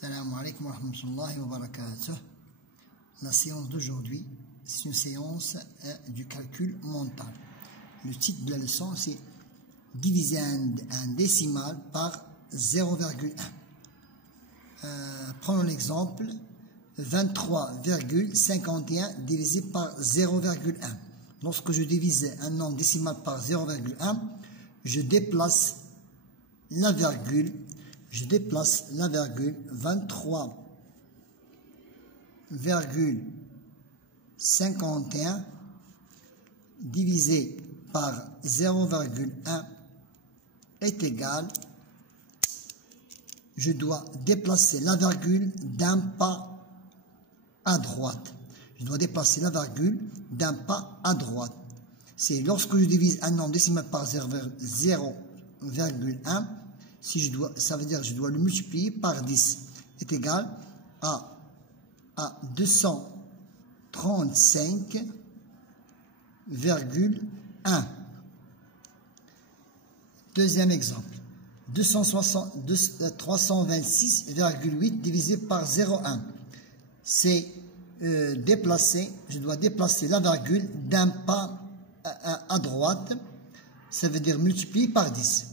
Salam alaikum wa rahmatullahi wa barakatuh. La séance d'aujourd'hui, c'est une séance du calcul mental. Le titre de la leçon, c'est diviser un décimal par 0,1. Prenons l'exemple 23,51 divisé par 0,1. Lorsque je divise un nombre décimal par 0,1, je déplace la virgule. 23,51 divisé par 0,1 est égal. Je dois déplacer la virgule d'un pas à droite. C'est lorsque je divise un nombre décimal par 0,1, ça veut dire que je dois le multiplier par 10, est égal à 235,1. Deuxième exemple, 326,8 divisé par 0,1. C'est je dois déplacer la virgule d'un pas à droite, ça veut dire multiplier par 10.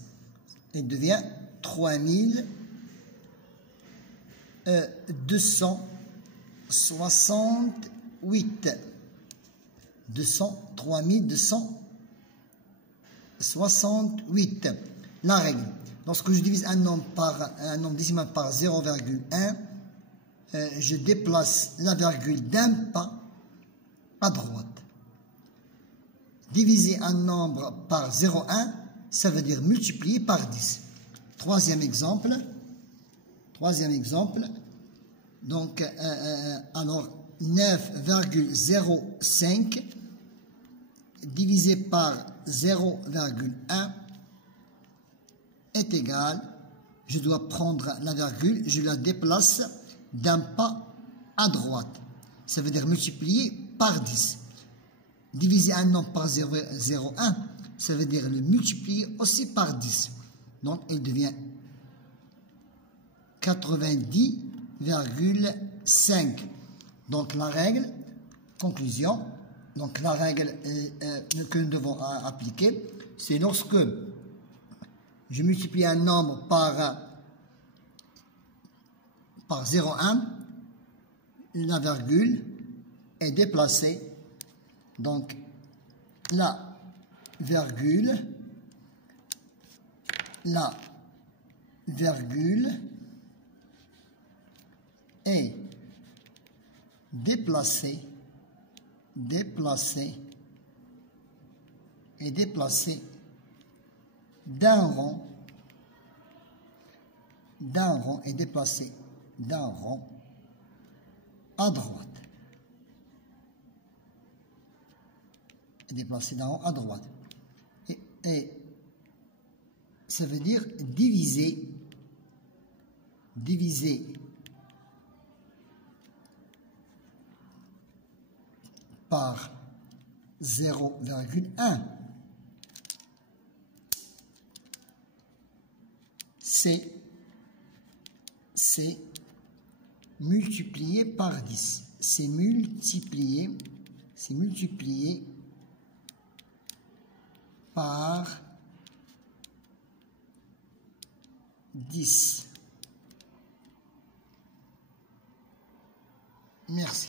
Il devient 3268. 3268. La règle. Lorsque je divise un nombre décimal par 0,1, je déplace la virgule d'un pas à droite. Diviser un nombre par 0,1, ça veut dire multiplier par 10. Troisième exemple. Donc, alors 9,05 divisé par 0,1 est égal. Je dois prendre la virgule, je la déplace d'un pas à droite. Ça veut dire multiplier par 10. Diviser un nombre par 0,1, ça veut dire le multiplier aussi par 10. Donc, il devient 90,5. Donc, la règle, conclusion, donc la règle que nous devons appliquer, c'est lorsque je multiplie un nombre par 0,1, la virgule est déplacée. Donc, la virgule est déplacée d'un rang à droite. Et ça veut dire diviser par 0,1. C'est multiplié par 10. C'est multiplié par 10. Merci.